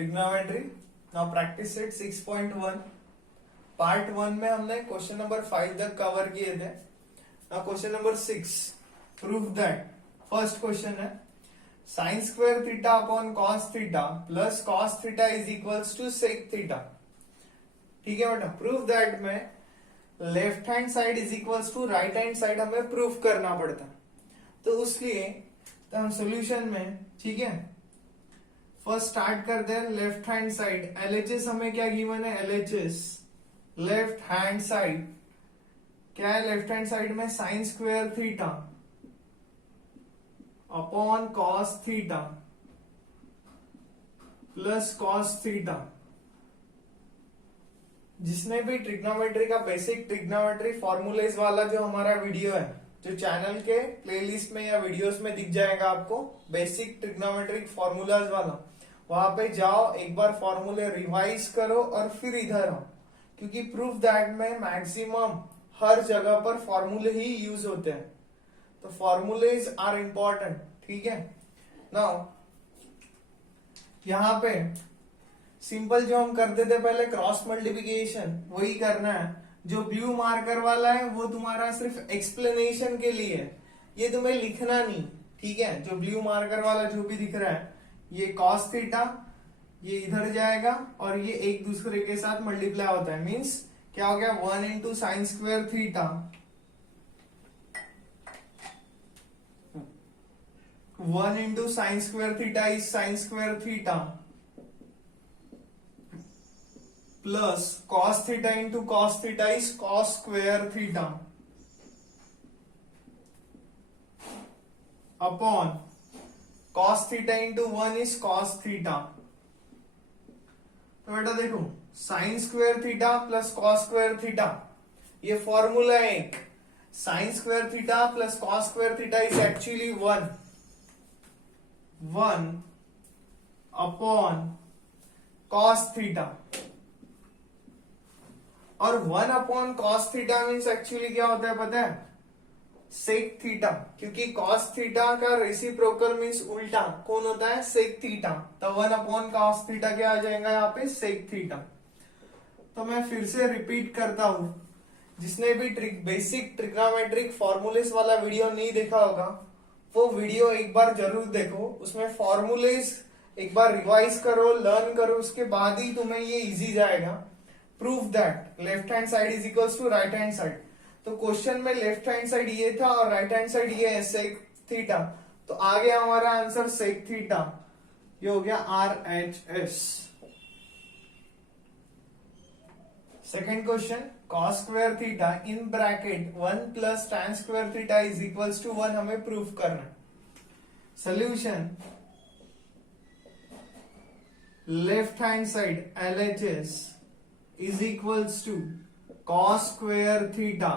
Trigonometry. Now practice set 6.1 part 1 में हमने question number 5 तक कवर किए थे। Now question number 6 prove that. First question है sine square theta upon cos theta plus cos theta is equals to sec theta. ठीक है बेटा, prove that में left hand side is equals to right hand side हमें proof करना पड़ता है। तो उसलिए तो हम सॉल्यूशन में, ठीक है, फर्स्ट स्टार्ट करते हैं लेफ्ट हैंड साइड। एलएचएस हमें क्या गिवन है, एलएचएस लेफ्ट हैंड साइड क्या है, लेफ्ट हैंड साइड में sign square theta upon cos theta plus cos theta. जिसने भी ट्रिग्नोमेट्री का बेसिक ट्रिग्नोमेट्री फॉर्मूलेज वाला जो हमारा वीडियो है, जो चैनल के प्लेलिस्ट में या वीडियोस में दिख जाएगा आपको, बेसिक ट्रिग्नोमेट्रिक फॉर्मूलाज वाला, वहां पे जाओ, एक बार फॉर्मूले रिवाइज करो और फिर इधर आओ, क्योंकि प्रूफ दैट में मैक्सिमम हर जगह पर फॉर्मूले ही यूज होते हैं। तो फॉर्मूलेज आर इंपॉर्टेंट। ठीक है, नाउ यहां पे सिंपल जो हम करते थे पहले क्रॉस मल्टीप्लिकेशन, वही करना है। जो ब्लू मार्कर वाला है वो तुम्हारा सिर्फ एक्सप्लेनेशन के लिए है, ये तुम्हें लिखना नहीं। ठीक है, जो ब्लू मार्कर वाला जो भी दिख रहा है, ये कॉस थीटा, ये इधर जाएगा और ये एक दूसरे के साथ मल्टीप्लाई होता है। मींस क्या हो गया, 1 into sine square theta, 1 into sine square theta is sine square theta plus cos theta into cos theta is cos square theta upon cos theta into 1 is cos theta. तो बेटा देखो, sign square theta plus cos square theta, ये formula है एक। Sign square theta plus cos square theta is actually 1 upon cos theta, और 1 upon cos theta means actually क्या होता है पता है, सेक थीटा। क्योंकि कॉस थीटा का रेसिप्रोकल मीन्स उल्टा कौन होता है, सेक थीटा। तो 1 अपॉन कॉस थीटा क्या आ जाएगा यहाँ पे, सेक थीटा। तो मैं फिर से रिपीट करता हूं, जिसने भी बेसिक ट्रिग्नोमेट्रिक फॉर्मूलेस वाला वीडियो नहीं देखा होगा, वो वीडियो एक बार जरूर देखो। उसमें फॉर्मूलेस एक बार रिवाइज करो, लर्न करो, उसके बाद ही तुम्हें ये इजी जाएगा। Proof that left hand side is equals to right hand side. तो क्वेश्चन में लेफ्ट हैंड साइड ये था और राइट हैंड साइड ये है, सेक थीटा। तो आ गया हमारा आंसर सेक थीटा, ये हो गया RHS। Second question, cos square theta in bracket 1 plus tan square theta is equals to 1 हमें प्रूफ करना है। Solution, left hand side LHS is equals to cos square theta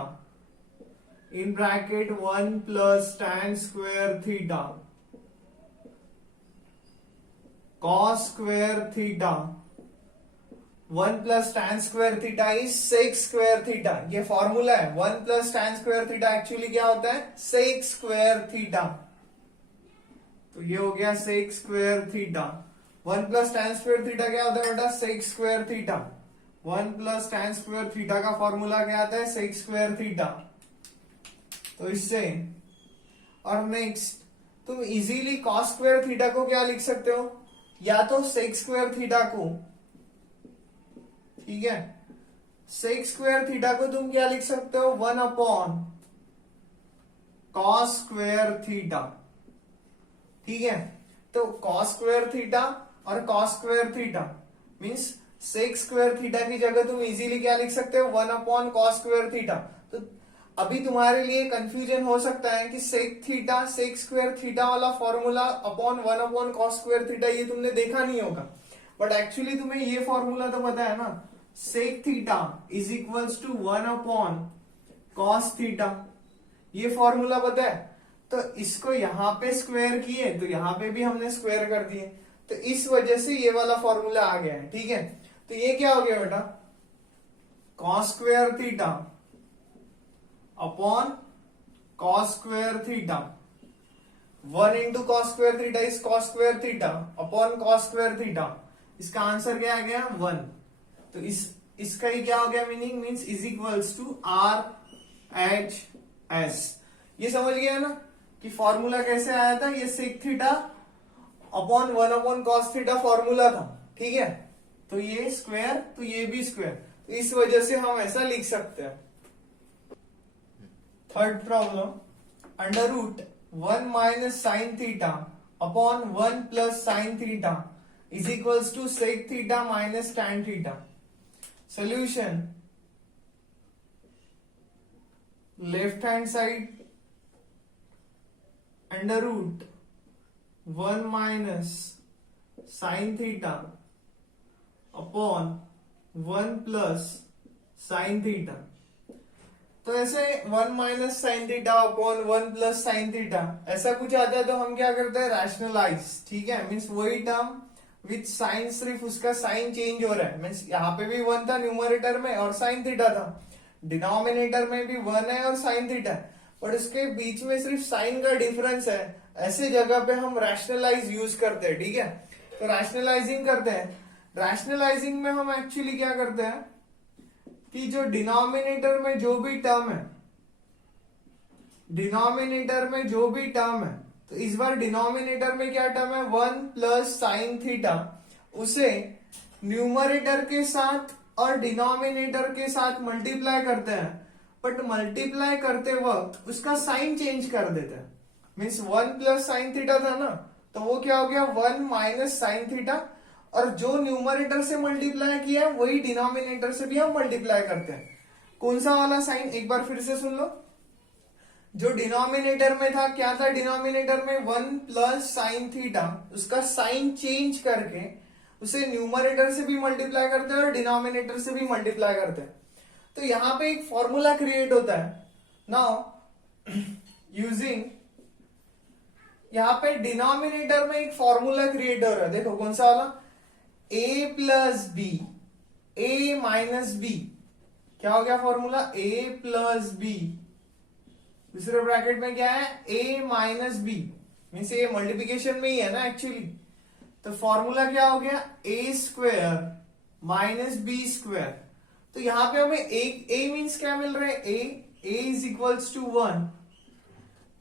in bracket 1 plus tan square theta, cos square theta 1 plus tan square theta is sec square theta। ये formula है, 1 plus tan square theta actually क्या होता है, sec square theta। तो ये हो गया sec square theta। 1 plus tan square theta क्या होता है बेटा, sec square theta। 1 plus tan square theta का फॉर्मूला क्या आता है, सेक स्क्वायर थीटा। तो इससे, और नेक्स्ट तुम इजीली कॉस स्क्वायर थीटा को क्या लिख सकते हो, या तो सेक स्क्वायर थीटा को, ठीक है, सेक स्क्वायर थीटा को तुम क्या लिख सकते हो, 1 अपॉन कॉस स्क्वायर थीटा। ठीक है, तो कॉस स्क्वायर थीटा और cos square theta means sec square theta की जगह तुम इजीली क्या लिख सकते हो, 1 अपॉन कॉस स्क्वायर थीटा। तो अभी तुम्हारे लिए कंफ्यूजन हो सकता है कि sec theta, sec square theta वाला formula upon 1 upon cos square theta, ये तुमने देखा नहीं होगा। बट एक्चुअली तुम्हें ये फॉर्मूला तो पता है ना, sec theta is equals to 1 upon cos theta, ये फॉर्मूला पता है। तो इसको यहां पे स्क्वायर किए तो यहां पे भी हमने स्क्वायर कर दिए, तो इस वजह से ये वाला फॉर्मूला आ गया है। ठीक है, तो ये क्या हो गया बेटा, cos square theta upon cos square theta, 1 into cos square theta is cos square theta upon cos square theta. इसका आंसर क्या आ गया 1। तो इसका ही क्या हो गया meaning, means is equals to RHS। ये समझ गया ना कि फॉर्मूला कैसे आया था, ये sec theta upon 1 upon cos theta formula था, ठीक है। तो ये स्क्वायर, तो ये भी स्क्वायर, तो इस वजह से हम ऐसा लिख सकते हैं। Third problem, under root 1 minus sine theta upon 1 plus sine theta is equals to sec theta minus tan theta. Solution, left hand side under root 1 minus sine theta upon 1 plus sine theta. तो ऐसे 1 minus sine theta upon 1 plus sine theta ऐसा कुछ आता है तो हम क्या करते हैं, रैशनलाइज, ठीक है। मीन्स वही टर्म विथ साइन, सिर्फ उसका साइन चेंज हो रहा है। मीन्स यहाँ पे भी 1 था न्यूमरेटर में और साइन थीटा था, डिनोमिनेटर में भी 1 है और साइन थीटा, बट उसके बीच में सिर्फ साइन का डिफरेंस है। ऐसे जगह पे हम रैशनलाइज यूज करते हैं, ठीक है। तो रैशनलाइजिंग करते हैं। रैशनलाइजिंग में हम एक्चुअली क्या करते हैं कि जो डिनोमिनेटर में जो भी टर्म है, डिनोमिनेटर में जो भी टर्म है, तो इस बार डिनोमिनेटर में क्या टर्म है 1 प्लस साइन थीटा, उसे न्यूमरेटर के साथ और डिनोमिनेटर के साथ मल्टीप्लाई करते हैं, बट मल्टीप्लाई करते वक्त उसका साइन चेंज कर देते हैं। मीन्स 1 प्लस साइन थीटा था ना, तो वो क्या हो गया 1 माइनस साइन थीटा, और जो न्यूमरेटर से मल्टीप्लाई किया वही डिनोमिनेटर से भी हम मल्टीप्लाई करते हैं। कौन सा वाला साइन, एक बार फिर से सुन लो। जो डिनोमिनेटर में था क्या था, डिनोमिनेटर में 1 प्लस साइन थीटा, उसका साइन चेंज करके उसे न्यूमरेटर से भी मल्टीप्लाई करते हैं और डिनोमिनेटर से भी मल्टीप्लाई करते हैं। तो यहां पे एक फॉर्मूला क्रिएट होता है। नाउ यूजिंग, यहां पे डिनोमिनेटर में एक फॉर्मूला क्रिएट हो रहा है, देखो कौन सा वाला, a plus B, A minus B, क्या हो गया फॉर्मूला, a प्लस बी, दूसरे ब्रैकेट में क्या है a माइनस बी, मीन्स ये मल्टीप्लिकेशन में ही है ना एक्चुअली। तो फॉर्मूला क्या हो गया a square minus B square. तो यहां पे हमें a मीन्स क्या मिल रहा है, a is equals to 1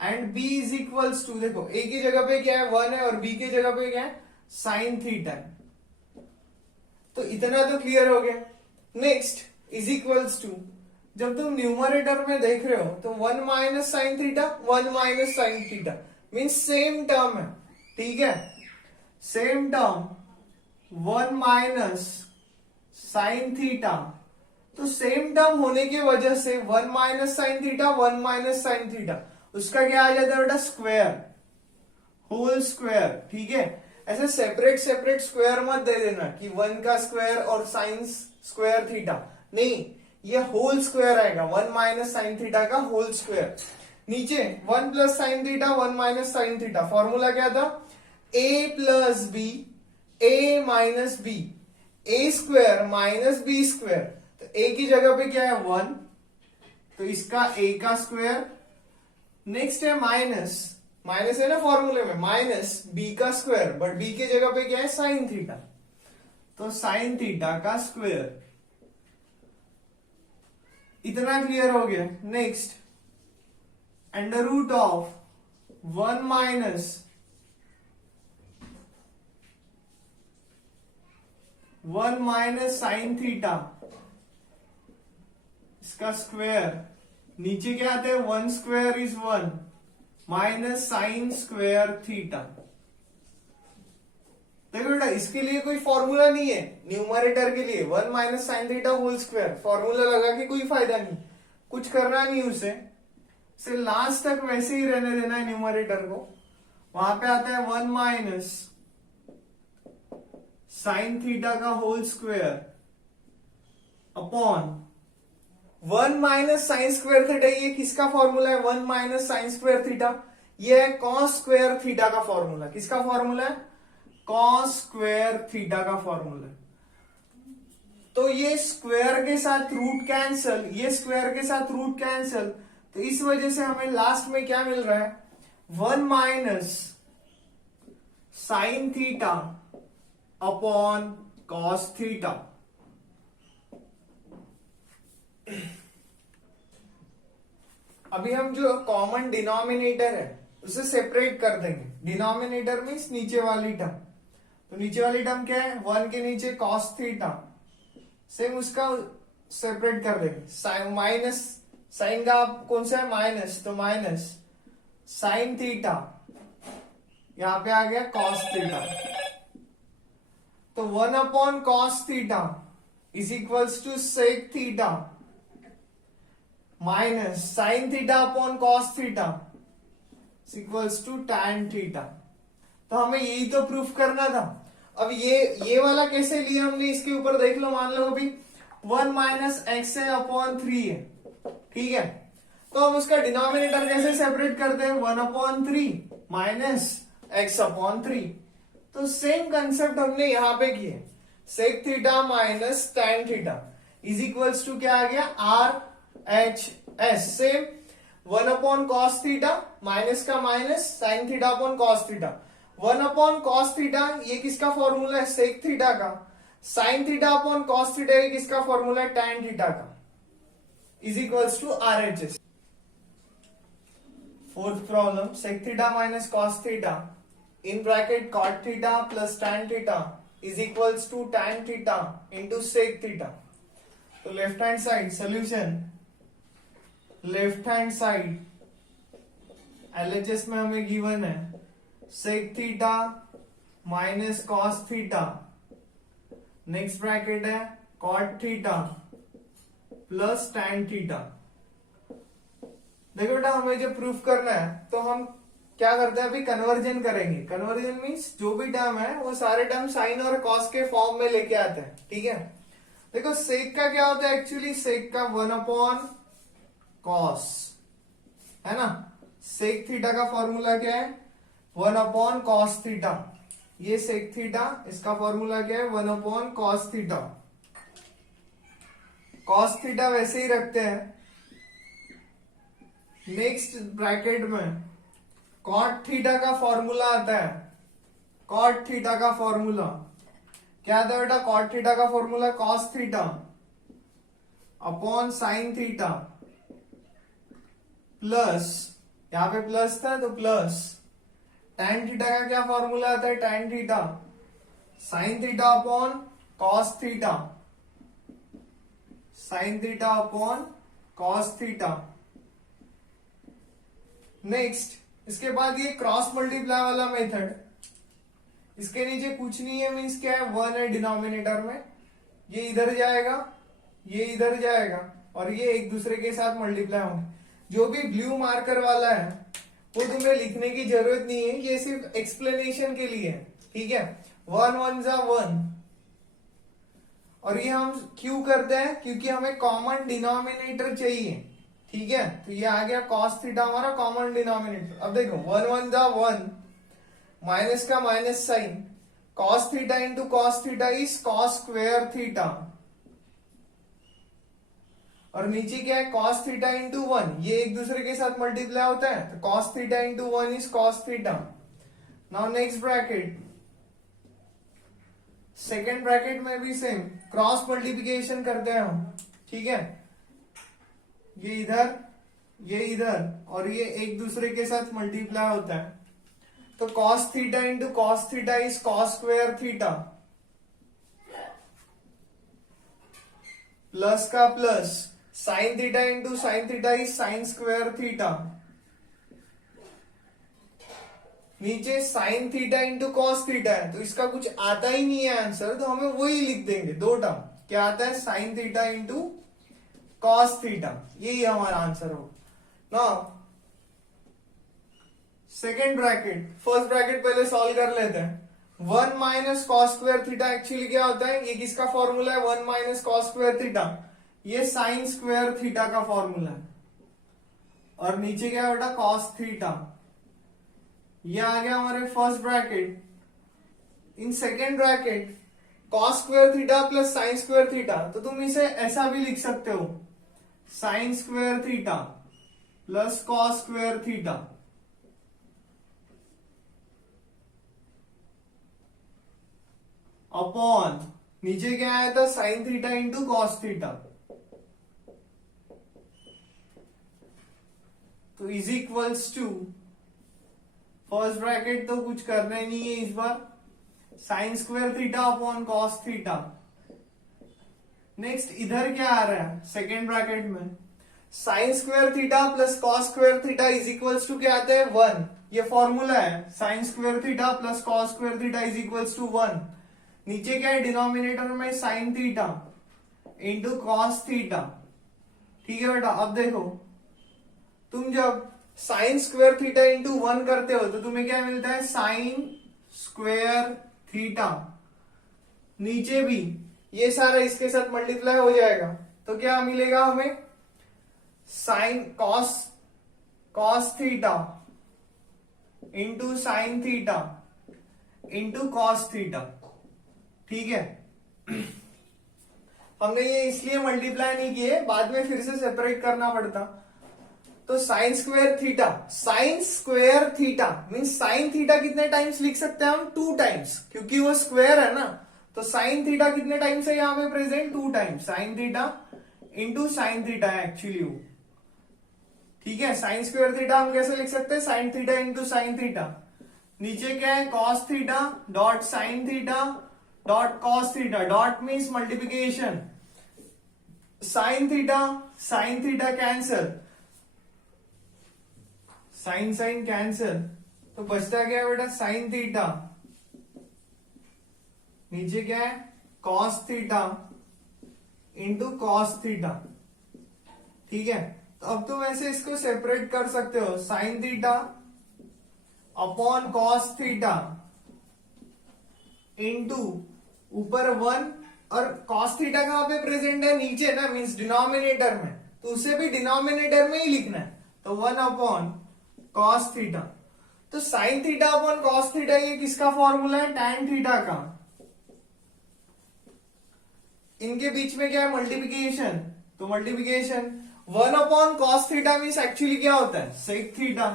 and b is equals to, देखो a की जगह पे क्या है 1 है और b की जगह पे क्या है साइन थीटा। तो इतना तो क्लियर हो गया। नेक्स्ट इज इक्वल्स टू, जब तुम न्यूमरेटर में देख रहे हो तो 1 minus sine theta, 1 minus sine theta means same term है, ठीक है, same term 1 minus sine theta. तो सेम टर्म होने की वजह से 1 minus sine theta, 1 minus sine theta, उसका क्या आ जाता है बेटा स्क्वायर, होल स्क्वायर, ठीक है। ऐसे सेपरेट सेपरेट स्क्वायर मत दे देना कि 1 का स्क्वायर और साइन स्क्वायर थीटा, नहीं, ये होल स्क्वायर आएगा, 1 माइनस साइन थीटा का होल स्क्वायर। नीचे 1 plus sine theta, 1 minus sine theta, formula क्या था a plus B, a minus B, a square minus B square. तो a की जगह पे क्या है 1, तो इसका a का स्क्वायर। नेक्स्ट है माइनस, माइनस है ना फॉर्मूले में, माइनस बी का स्क्वायर, बट बी की जगह पे क्या है साइन थीटा, तो साइन थीटा का स्क्वायर। इतना क्लियर हो गया। Next under root of 1 minus 1 minus sine theta, इसका स्क्वायर, नीचे क्या आता है 1 square is 1 minus sine square theta. देखो बेटा इसके लिए कोई फॉर्मूला नहीं है, न्यूमरेटर के लिए 1 minus sine theta whole square, formula लगा के कोई फायदा नहीं, कुछ करना नहीं उसे लास्ट तक वैसे ही रहने देना है न्यूमरेटर को। वहां पे आता है 1 माइनस साइन थीटा का whole square upon 1 minus sine square theta. ये किसका फॉर्मूला है 1 माइनस साइन स्क्वायर थीटा, ये है कॉस स्क्वायर थीटा का फॉर्मूला। किसका फॉर्मूला है कॉस स्क्वायर थीटा का फॉर्मूला। तो ये स्क्वायर के साथ रूट कैंसल, ये स्क्वायर के साथ रूट कैंसल, तो इस वजह से हमें लास्ट में क्या मिल रहा है 1 minus sine theta upon cos theta. अभी हम जो कॉमन डिनोमिनेटर है उसे सेपरेट कर देंगे। डिनोमिनेटर मीन्स नीचे वाली टर्म। तो नीचे वाली टर्म क्या है, 1 के नीचे कॉस थीटा, सेम उसका सेपरेट कर देंगे। साइन माइनस, साइन का कौन सा है, माइनस, तो माइनस साइन थीटा, यहां पे आ गया कॉस थीटा। तो 1 upon cos theta is equals to sec theta minus sine theta upon cos theta equals to tan theta. तो हमें यही तो प्रूफ करना था। अब ये वाला कैसे लिया हमने, इसके ऊपर देख लो। मान लो अभी 1 माइनस एक्स है अपॉन 3 है, ठीक है। तो हम उसका डिनोमिनेटर कैसे सेपरेट करते हैं, 1 अपॉन 3 माइनस एक्स अपॉन 3। तो सेम कंसेप्ट हमने यहां पे किए, sec theta minus tan theta is equals to क्या आ गया, R H S. Same 1 upon cos theta, minus का minus, sine theta upon cos theta. 1 upon cos theta ये किसका फॉर्मूला है, सेक थीटा का। Sine theta upon cos theta ये किसका फॉर्मूला है, टैन थीटा का, is equals to R H S. Fourth problem, sec theta minus cos theta in bracket cot theta plus tan theta is equals to tan theta into sec theta. तो left hand side solution, left hand side LHS में हमें given है sec theta minus cos theta, next bracket है cot theta plus tan theta. देखो बेटा, हमें जो proof करना है तो हम क्या करते हैं, अभी कन्वर्जन करेंगे। कन्वर्जन मीन्स जो भी टर्म है वो सारे टर्म साइन और कॉस के फॉर्म में लेके आते हैं, ठीक है। देखो सेक का क्या होता है, एक्चुअली सेक का 1 अपॉन कॉस है ना। सेक थीटा का फॉर्मूला क्या है, 1 अपॉन कॉस थीटा। ये सेक थीटा, इसका फॉर्मूला क्या है, 1 upon cos theta. Cos theta वैसे ही रखते हैं। नेक्स्ट ब्रैकेट में कॉट थीटा का फॉर्मूला आता है। कॉट थीटा का फॉर्मूला क्या आता है बेटा, कॉट थीटा का formula cos theta upon sine theta plus, यहां पे प्लस था तो प्लस टैन थीटा का क्या फॉर्मूला आता है, tan theta sine theta upon cos theta, sign theta upon cos theta. Next इसके बाद ये क्रॉस मल्टीप्लाई वाला मेथड, इसके नीचे कुछ नहीं है, मीन्स क्या है, 1 है डिनोमिनेटर में, ये इधर जाएगा, ये इधर जाएगा और ये एक दूसरे के साथ मल्टीप्लाई होंगे। जो भी ब्लू मार्कर वाला है वो तुम्हें लिखने की जरूरत नहीं है, ये सिर्फ एक्सप्लेनेशन के लिए है, ठीक है। 1 1 जा 1, और ये हम क्यों करते हैं, क्योंकि हमें कॉमन डिनोमिनेटर चाहिए, ठीक है। तो ये आ गया कॉस थीटा हमारा कॉमन डिनोमिनेटर। अब देखो 1 1 जा 1, माइनस का minus sine, cos theta into cos theta is cos square theta, और नीचे क्या है, कॉस थीटा इंटू 1, ये एक दूसरे के साथ मल्टीप्लाई होता है, तो cos theta into 1 is cos theta. Now next bracket, second bracket में भी सेम क्रॉस मल्टीप्लिकेशन करते हैं हम, ठीक है। ये इधर, ये इधर, और ये एक दूसरे के साथ मल्टीप्लाई होता है, तो cos theta into cos theta is cos square theta, plus का plus sine theta into sine theta is sine square theta, नीचे sine theta into cos theta है, तो इसका कुछ आता ही नहीं है आंसर, तो हमें वही लिख देंगे दो टर्म। क्या आता है, sine theta into cos theta, यही हमारा आंसर हो ना। सेकेंड ब्रैकेट, फर्स्ट ब्रैकेट पहले सॉल्व कर लेते हैं। 1 minus cos square theta actually क्या होता है, ये किसका फॉर्मूला है, 1 माइनस कॉस स्क्वायर थीटा, ये साइन स्क्वायर थीटा का फॉर्मूला है, और नीचे क्या है बेटा, कॉस थीटा। ये आ गया हमारे first bracket. In second bracket cos square theta plus sine square theta, तो तुम इसे ऐसा भी लिख सकते हो, sine square theta plus cos square theta. Upon नीचे क्या आया था sine theta into cos theta, तो is equals to first bracket तो कुछ करना ही नहीं है इस बार, sine square theta upon cos theta. Next इधर क्या आ रहा है सेकेंड ब्रैकेट में, sign square theta plus cos square theta is equals to क्या आता है 1, ये फॉर्मूला है, sine square theta plus cos square theta is equals to 1। नीचे क्या है डिनोमिनेटर में sine theta into cos theta. ठीक है बेटा, अब देखो तुम जब साइन स्क्वायर थीटा इंटू 1 करते हो तो तुम्हें क्या मिलता है साइन स्क्वायर थीटा, नीचे भी ये सारा इसके साथ मल्टीप्लाई हो जाएगा तो क्या मिलेगा हमें sign cos theta into sine theta into cos theta. ठीक है, हमने ये इसलिए मल्टीप्लाई नहीं किए, बाद में फिर से सेपरेट करना पड़ता। तो sine square theta means sine theta कितने टाइम्स लिख सकते हैं हम 2 टाइम्स, क्योंकि वो स्क्वायर है ना, तो साइन थीटा कितने टाइम्स है यहां पे present 2 times, sign theta into sine theta है एक्चुअली वो। ठीक है, साइन स्क्वायर थीटा हम कैसे लिख सकते हैं sine theta into sine theta, नीचे क्या है cos theta dot sine theta dot cos theta, dot means multiplication, sine theta cancel, sine cancel, तो बचता क्या है बेटा साइन थीटा, नीचे क्या है cos theta into cos theta. ठीक है, तो अब तुम ऐसे इसको सेपरेट कर सकते हो, sign theta upon cos theta into ऊपर 1 और कॉस थीटा कहां पे प्रेजेंट है नीचे ना, मीन्स डिनोमिनेटर में, तो उसे भी डिनोमिनेटर में ही लिखना है, तो 1 अपॉन कॉस थीटा। तो sine theta upon cos theta ये किसका फॉर्मूला है टैन थीटा का, इनके बीच में क्या है मल्टीप्लीकेशन, तो multiplication 1 upon cos theta means actually क्या होता है सेक थीटा,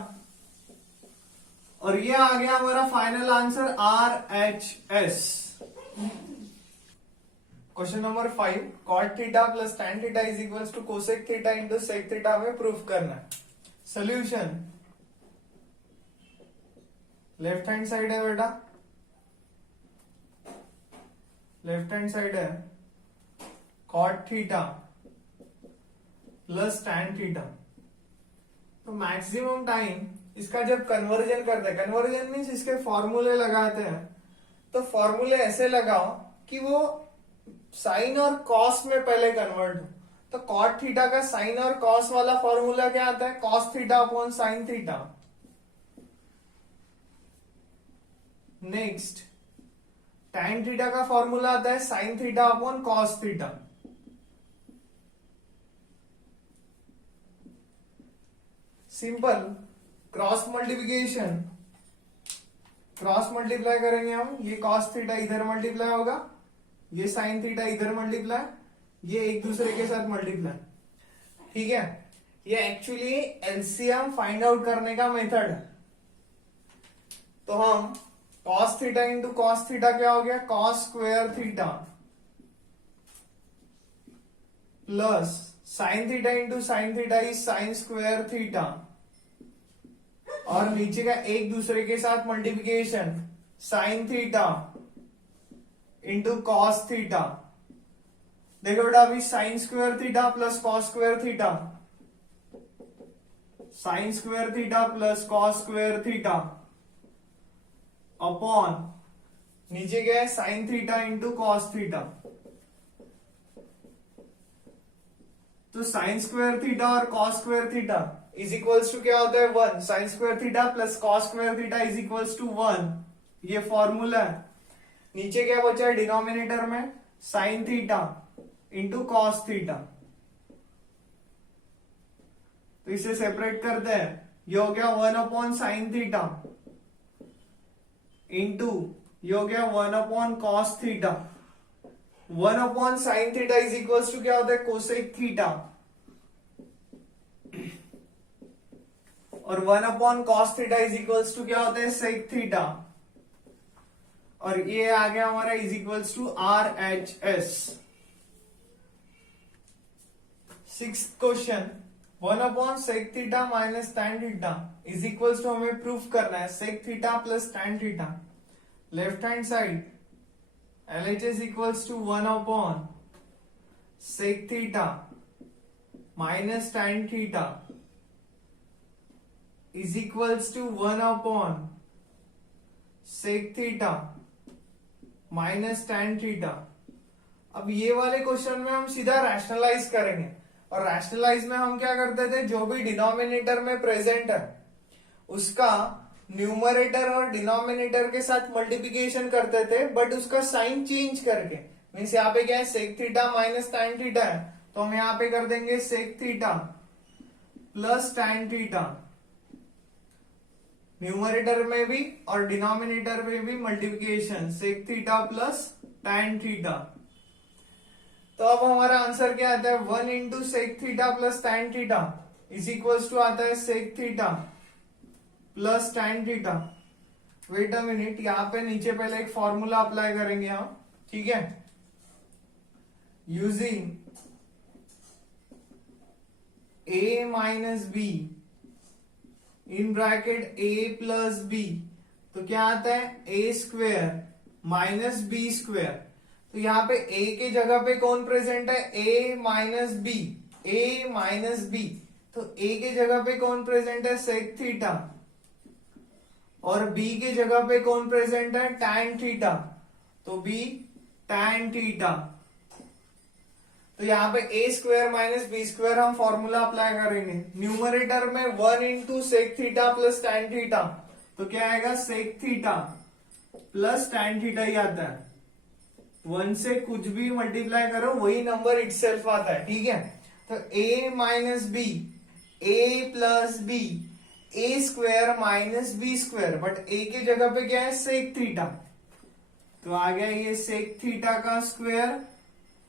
और ये आ गया हमारा final answer RHS। Question number 5, cot theta plus tan theta is equals to cosec theta into sec theta हमें प्रूफ करना है। सोल्यूशन लेफ्ट हैंड साइड है बेटा, लेफ्ट हैंड साइड है cot theta plus tan theta, तो maximum time इसका जब conversion करते हैं, कन्वर्जन मीन्स इसके फॉर्मूले लगाते हैं, तो फॉर्मूले ऐसे लगाओ कि वो साइन और कॉस में पहले कन्वर्ट हो। तो कॉट थीटा का साइन और कॉस वाला फॉर्मूला क्या आता है cos theta upon sine theta. Next tan theta का फॉर्मूला आता है sine theta upon cos theta. Simple cross multiplication, cross multiply करेंगे हम, ये कॉस थीटा इधर मल्टीप्लाई होगा, ये साइन थीटा इधर मल्टीप्लाई, ये एक दूसरे के साथ मल्टीप्लाई। ठीक है, ये एक्चुअली एलसीएम फाइंड आउट करने का मेथड है। तो हम cos theta into cos theta क्या हो गया cos square theta plus sine theta into sine theta is sine square theta, और नीचे का एक दूसरे के साथ multiplication sign theta into cos theta. देखो बेटा अभी sign square theta plus cos square theta, sine square theta plus cos square theta upon नीचे क्या है sine theta into cos theta. तो साइन स्क्वायर थीटा और cos square theta is equals to क्या होता है 1, sine square theta plus cos square theta is equals to 1, ये formula है। नीचे क्या बचा है डिनोमिनेटर में sine theta into cos theta, तो इसे सेपरेट करते हैं, ये हो गया 1 अपॉन साइन थीटा इंटू ये हो गया 1 upon cos theta. 1 upon sine theta is equals to क्या होता है कोसेक थीटा, और 1 upon cos theta is equals to क्या होता है सेक थीटा। और ये आ गया हमारा is equals to RHS। Sixth question, 1/sec theta minus tan theta is equals to, हमें प्रूफ करना है sec theta plus tan theta. Left hand side LHS equals to 1/sec theta minus tan theta is equals to 1/sec theta minus tan theta. अब ये वाले question में हम सीधा rationalise करेंगे, और रैशनलाइज में हम क्या करते थे, जो भी डिनोमिनेटर में प्रेजेंट है उसका न्यूमरेटर और डिनोमिनेटर के साथ मल्टीप्लिकेशन करते थे, बट उसका साइन चेंज करके। मीन्स यहाँ पे क्या है, sec theta minus tan theta है, तो हम यहाँ पे कर देंगे sec theta plus tan theta, numerator में भी और डिनोमिनेटर में भी multiplication sec theta plus tan theta. तो अब हमारा आंसर क्या आता है, 1 into sec theta plus tan theta is equals to आता है sec theta plus tan theta. Wait a minute, यहाँ पे नीचे पहले एक फॉर्मूला अप्लाई करेंगे हम, ठीक है। Using a minus B in bracket a plus B, तो क्या आता है a square minus B square. तो यहाँ पे a के जगह पे कौन प्रेजेंट है, a minus B, a minus B, तो a के जगह पे कौन प्रेजेंट है, sec थीटा, और b के जगह पे कौन प्रेजेंट है, tan थीटा, तो b tan थीटा। तो यहाँ पे a square minus B square हम फॉर्मूला अप्लाई करेंगे। न्यूमरेटर में 1 into sec theta plus tan theta, तो क्या आएगा, sec theta plus tan theta ही आता है। 1 से कुछ भी मल्टीप्लाई करो वही नंबर इटसेल्फ आता है, ठीक है। तो a minus B, a plus B, a square minus B square, but a के जगह पे क्या है, sec थीटा, तो आ गया ये sec थीटा का स्क्वायर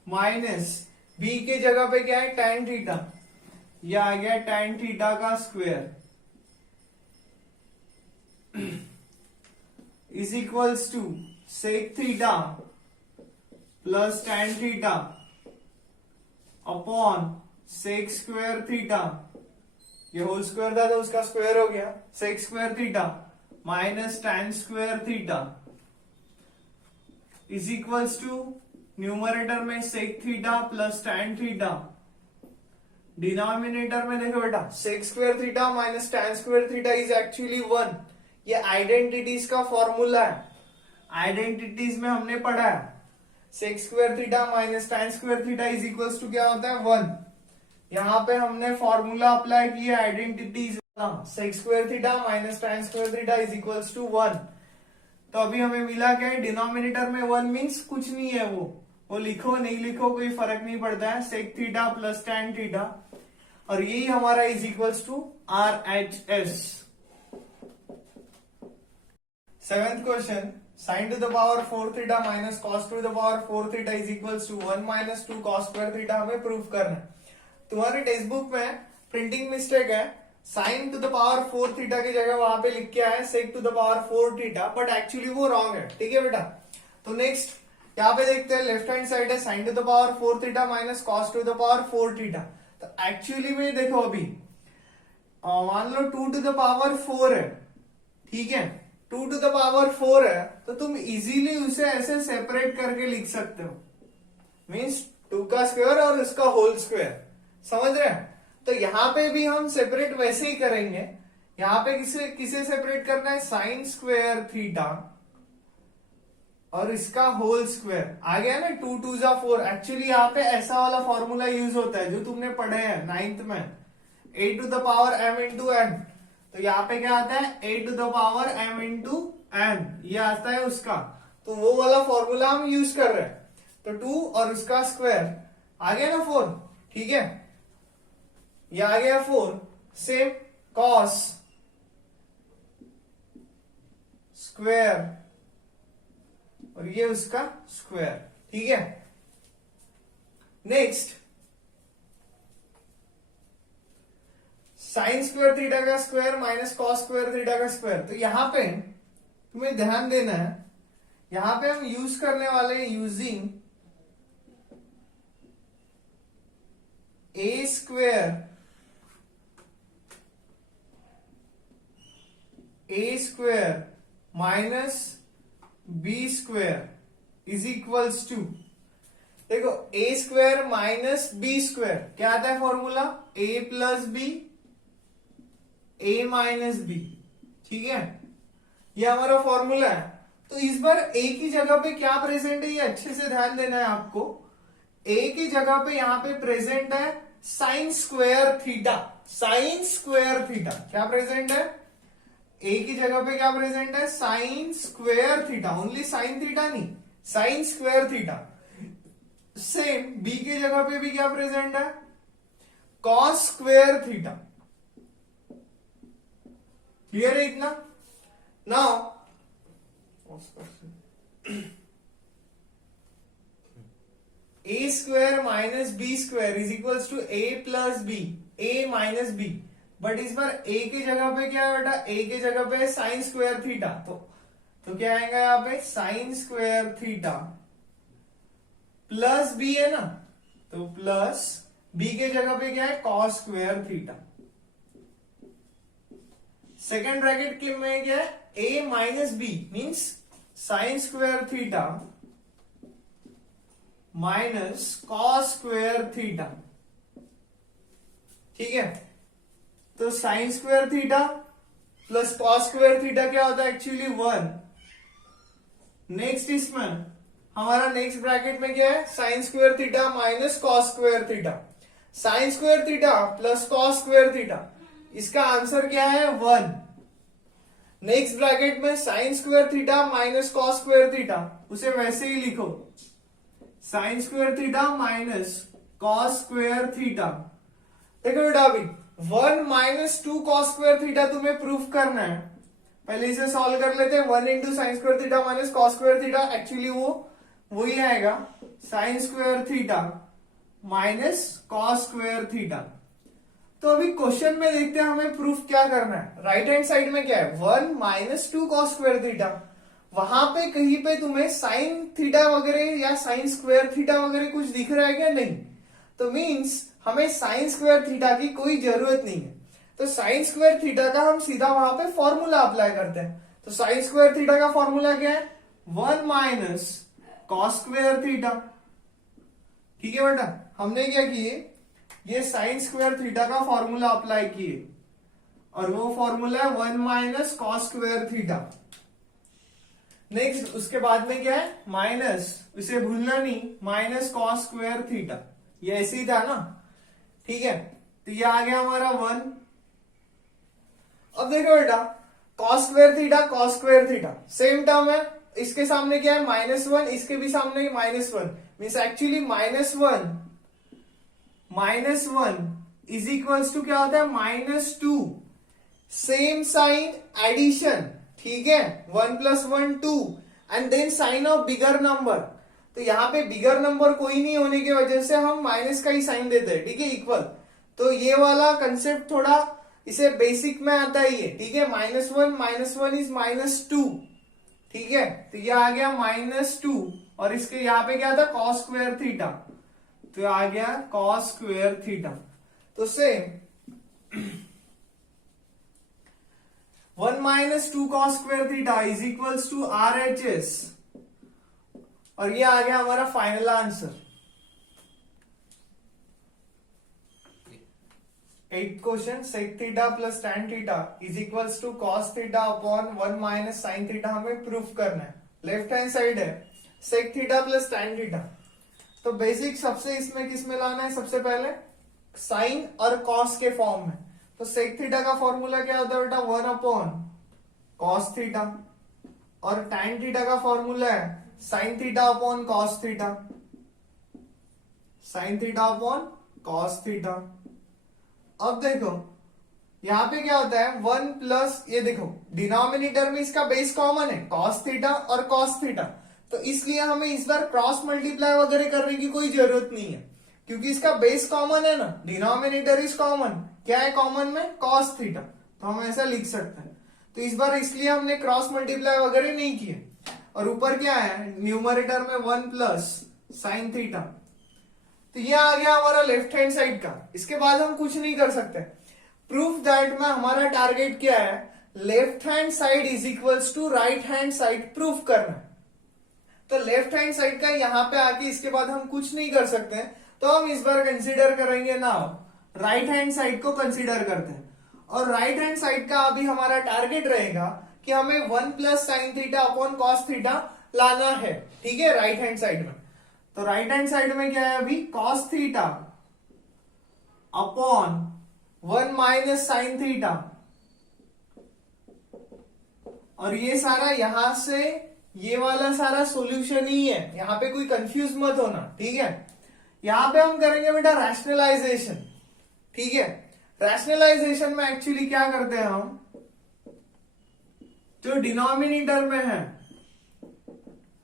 माइनस b के जगह पे क्या है, tan थीटा, ये आ गया tan थीटा का square is equals to sec theta plus tan theta upon sec square theta, ये होल स्क्वायर था तो उसका स्क्वायर हो गया, sec square theta minus tan square theta is equals to, numerator में sec theta plus tan theta, denominator में देखो बेटा sec square theta minus tan square theta is actually 1। ये आइडेंटिटीज का फॉर्मूला है, आइडेंटिटीज में हमने पढ़ा है sec square theta minus tan square theta is equals to क्या होता है, 1। यहाँ पे हमने फॉर्मूला अप्लाई किया identities, sec square theta minus tan square theta is equals to 1। तो अभी हमें मिला क्या है, डिनोमिनेटर में 1 मीन्स कुछ नहीं है, वो लिखो नहीं लिखो कोई फर्क नहीं पड़ता है, sec theta plus tan theta, और यही हमारा is equals to RHS। Seventh question, sin to the power 4 theta minus cos to the power 4 theta is equals to 1 minus 2 cos square theta हमें प्रूव करना है। तुम्हारे टेक्स्ट बुक में printing mistake है, sin to the power 4 theta की जगह वहां पे लिख के आया sec to the power 4 theta, but actually वो रॉन्ग है, ठीक है बेटा। तो नेक्स्ट यहाँ पे देखते हैं, लेफ्ट हैंड साइड है sin to the power 4 theta minus cos to the power 4 theta. तो एक्चुअली में देखो अभी मान लो 2 टू द पावर 4 है, ठीक है, 2 टू द पावर 4 है, तो तुम इजीली उसे ऐसे सेपरेट करके लिख सकते हो, मीन्स 2 का स्क्वायर और उसका होल स्क्वायर, समझ रहे हैं। तो यहाँ पे भी हम सेपरेट वैसे ही करेंगे, यहाँ पे किसे सेपरेट करना है, साइन स्क्वायर थीटा और इसका होल स्क्वायर, आ गया ना, 2 2 जा 4। एक्चुअली यहाँ पे ऐसा वाला फॉर्मूला यूज होता है जो तुमने पढ़े हैं 9th में, a to the power m into n। तो यहाँ पे क्या आता है, a to the power m into n, ये आता है उसका, तो वो वाला फॉर्मूला हम यूज कर रहे हैं। तो 2 और उसका स्क्वायर आ गया ना 4, ठीक है, ये आ गया 4। सेम cos स्क्वायर और ये उसका स्क्वायर, ठीक है। नेक्स्ट साइन स्क्वायर थीटा का square minus cos square theta का स्क्वायर। तो यहां पे तुम्हें ध्यान देना है, यहां पे हम यूज करने वाले हैं using a square minus B square is equals to, देखो a square minus B square क्या आता है formula, a plus B A minus b, ठीक है, ये हमारा फॉर्मूला है। तो इस बार ए की जगह पे क्या प्रेजेंट है ये अच्छे से ध्यान देना है आपको। ए की जगह पे यहां पे प्रेजेंट है sine square theta, sine square theta क्या प्रेजेंट है, ए की जगह पे क्या प्रेजेंट है, sine square theta, only sine theta नहीं, sine square theta. Same B की जगह पे भी क्या प्रेजेंट है, कॉस स्क्वायर थीटा। क्लियर है इतना। Now a square minus B square is equals to a plus B A minus b, but इस बार ए की जगह पे क्या है बेटा, ए की जगह पे साइन स्क्वायर थीटा, तो क्या आएगा यहाँ पे sine square theta plus b है ना, तो प्लस बी के जगह पे क्या है cos square theta. Second bracket के में क्या है A minus B means sine square theta minus cos square theta, ठीक है। तो sine square theta plus cos square theta क्या होता है एक्चुअली 1। नेक्स्ट इसमें हमारा नेक्स्ट ब्रैकेट में क्या है sine square theta minus cos square theta, sine square theta plus cos square theta, इसका आंसर क्या है 1। नेक्स्ट ब्रैकेट में sign square theta minus cos square theta, उसे वैसे ही लिखो sign square theta minus cos square theta. देखो बेटा अभी 1 माइनस 2 कॉस स्क्वायर थीटा तुम्हें प्रूफ करना है, पहले इसे सॉल्व कर लेते हैं। 1 into sine square theta minus cos square theta, actually वही आएगा sign square theta minus cos square theta. तो अभी क्वेश्चन में देखते हैं हमें प्रूफ क्या करना है। राइट हैंड साइड में क्या है 1 माइनस 2 कॉस स्क्वायर थीटा, वहां पे कहीं पे तुम्हें साइन थीटा वगैरह या साइन स्क्वायर थीटा वगैरह कुछ दिख रहा है क्या, नहीं, तो मीन्स हमें साइन स्क्वायर थीटा की कोई जरूरत नहीं है। तो साइन स्क्वायर थीटा का हम सीधा वहां पे फॉर्मूला अप्लाई करते हैं। तो साइन स्क्वायर थीटा का फॉर्मूला क्या है 1 माइनस कॉस स्क्वायर थीटा, ठीक है बेटा। हमने क्या किए ये साइन स्क्वायर थीटा का फॉर्मूला अप्लाई किए और वो फॉर्मूला है 1 minus cos square theta. Next उसके बाद में क्या है माइनस, इसे भूलना नहीं, माइनस कॉस स्क्वायर थीटा, ये ऐसे ही था ना, ठीक है। तो ये आ गया हमारा 1। अब देखो बेटा cos square theta same term है, इसके सामने क्या है -1, इसके भी सामने -1 means actually -1 is equals to क्या होता है -2, सेम साइन एडिशन, ठीक है, 1 + 1 2 and then sign of bigger number. तो यहाँ पे बिगर नंबर कोई नहीं होने की वजह से हम माइनस का ही साइन देते हैं, ठीक है, इक्वल। तो ये वाला कंसेप्ट थोड़ा इसे बेसिक में आता ही है, ठीक है। -1 इज -2, ठीक है। तो ये आ गया -2 और इसके यहाँ पे क्या था कॉस स्क्वायर थीटा, तो आ गया कॉस स्क्वायर थीटा। तो same 1 minus 2 cos square theta is equals to RHS, और ये आ गया हमारा final answer. 8th question sec theta plus tan theta is equals to cos theta upon 1 minus sine theta हमें प्रूफ करना है। Left hand side है sec theta plus tan theta, तो बेसिक सबसे इसमें किस में लाना है, सबसे पहले साइन और कॉस के फॉर्म में। तो सेक थीटा का फॉर्मूला क्या होता है बेटा 1 अपॉन कॉस थीटा, और टैन थीटा का फॉर्मूला है sine theta upon cos theta, sign theta upon cos theta. अब देखो यहां पे क्या होता है 1 प्लस, ये देखो डिनोमिनेटर में इसका बेस कॉमन है कॉस थीटा और कॉस थीटा, तो इसलिए हमें इस बार क्रॉस मल्टीप्लाई वगैरह करने की कोई जरूरत नहीं है, क्योंकि इसका बेस कॉमन है ना, डिनोमिनेटर इज कॉमन, क्या है कॉमन में कॉस थीटा, तो हम ऐसा लिख सकते हैं। तो इस बार इसलिए हमने क्रॉस मल्टीप्लाई वगैरह नहीं किए। और ऊपर क्या है, न्यूमरेटर में 1 प्लस साइन थीटा। तो ये आ गया हमारा लेफ्ट हैंड साइड का। इसके बाद हम कुछ नहीं कर सकते। प्रूफ दैट में हमारा टारगेट क्या है, left hand side is equals to right hand side proof करना है। तो लेफ्ट हैंड साइड का यहाँ पे आके इसके बाद हम कुछ नहीं कर सकते हैं, तो हम इस बार कंसीडर करेंगे ना, राइट हैंड साइड को कंसीडर करते हैं। और राइट हैंड साइड का अभी हमारा टारगेट रहेगा कि हमें 1 plus sine theta upon cos theta लाना है, ठीक है, राइट हैंड साइड में। तो राइट हैंड साइड में क्या है अभी, cos theta upon 1 minus sine theta. और ये सारा यहां से ये वाला सारा सॉल्यूशन ही है, यहां पे कोई कंफ्यूज मत होना, ठीक है। यहां पे हम करेंगे बेटा रैशनलाइजेशन, ठीक है। रैशनलाइजेशन में एक्चुअली क्या करते हैं हम, जो डिनोमिनेटर में है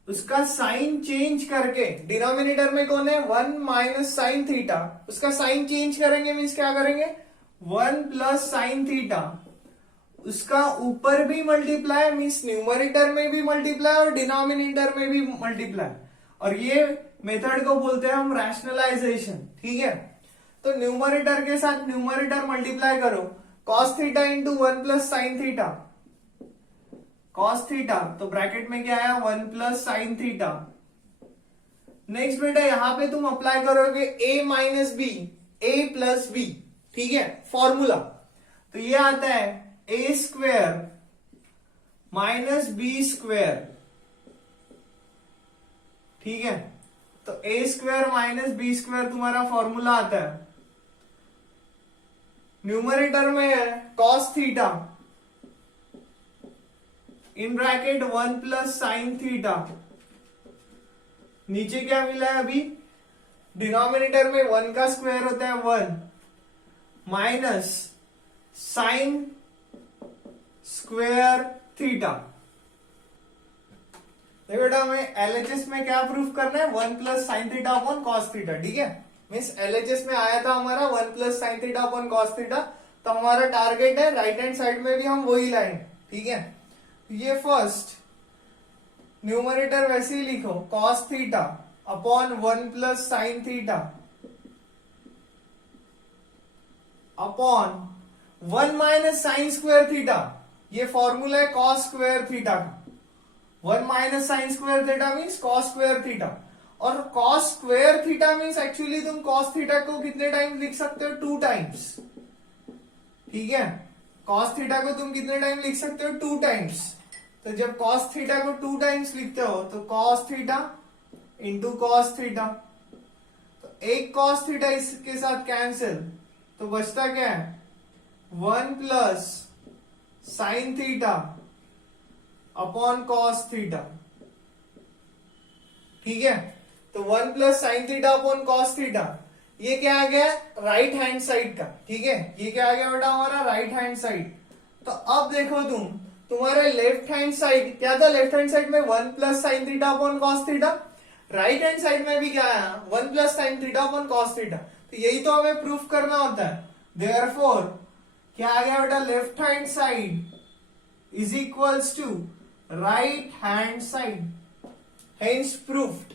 उसका साइन चेंज करके, डिनोमिनेटर में कौन है 1 माइनस साइन थीटा, उसका साइन चेंज करेंगे, मीन्स क्या करेंगे 1 प्लस साइन थीटा, उसका ऊपर भी मल्टीप्लाई, मीन्स न्यूमरेटर में भी मल्टीप्लाई और डिनोमिनेटर में भी मल्टीप्लाई। और ये मेथड को बोलते हैं हम रैशनलाइजेशन, ठीक है। तो न्यूमरेटर के साथ न्यूमरेटर मल्टीप्लाई करो, cos theta into 1 plus sine theta, cos theta, तो ब्रैकेट में क्या आया 1 प्लस साइन थीटा। नेक्स्ट बेटा यहां पे तुम अप्लाई करोगे a minus B, a plus b, ठीक है, फॉर्मूला। तो ये आता है a square minus B square, ठीक है। तो a square minus B square तुम्हारा फॉर्मूला आता है। न्यूमरेटर में है cos theta in bracket 1 plus sine theta, नीचे क्या मिला है अभी, डिनोमिनेटर में 1 का स्क्वायर होता है 1 माइनस साइन स्क्वायर थीटा। देखो बेटा हमें एलएचएस में क्या प्रूफ करना है, 1 plus sine theta upon cos theta, ठीक है। मीन्स एलएचएस में आया था हमारा 1 plus sine theta upon cos theta, तो हमारा टारगेट है राइट हैंड साइड में भी हम वही लाएंगे, ठीक है। ये फर्स्ट न्यूमरेटर वैसे ही लिखो, cos theta upon 1 plus sine theta upon 1 minus sine square theta, ये फॉर्मूला है कॉस स्क्वायर थीटा का। 1 minus sine square theta means cos square theta, और cos square theta means actually तुम कॉस थीटा को कितने टाइम्स लिख सकते हो, 2 टाइम्स, ठीक है। कॉस थीटा को तुम कितने टाइम लिख सकते हो, 2 टाइम्स। तो जब कॉस थीटा को 2 टाइम्स लिखते हो तो cos theta into cos theta, तो एक कॉस थीटा इसके साथ कैंसिल, तो बचता क्या है 1 plus sine theta upon cos theta, ठीक है। तो 1 plus sine theta upon cos theta, ये क्या आ गया राइट हैंड साइड का, ठीक है। ये क्या आ गया बेटा हमारा राइट हैंड साइड। तो अब देखो तुम्हारे लेफ्ट हैंड साइड क्या था, लेफ्ट हैंड साइड में 1 plus sine theta upon cos theta, right hand side में भी क्या आया 1 plus sine theta upon cos theta. तो यही तो हमें प्रूफ करना होता है। देयरफॉर क्या आ गया बेटा, left hand side is equals to right hand side, hence proofed.